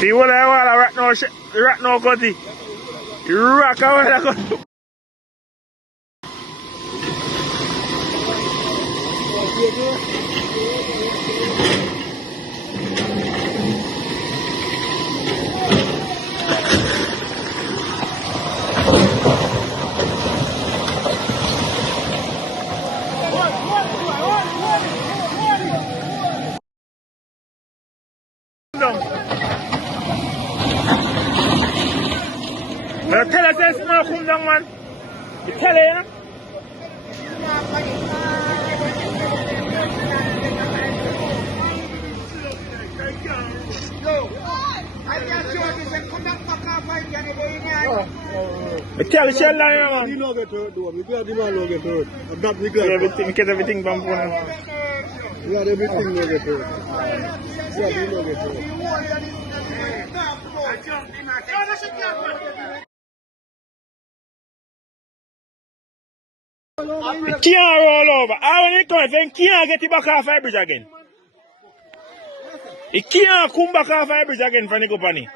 See what I want, rat now got it. Rock away that got. Tell us it's not come down, man. You tell her, you know? I tell you, shell down, man. You don't get hurt, though. You glad the man don't get hurt. That we glad. Everything from phone. Glad everything don't get hurt. Glad you don't get hurt. It can't roll over. I want it to then can't get it back off the bridge again. It can't come back off the bridge again from the company.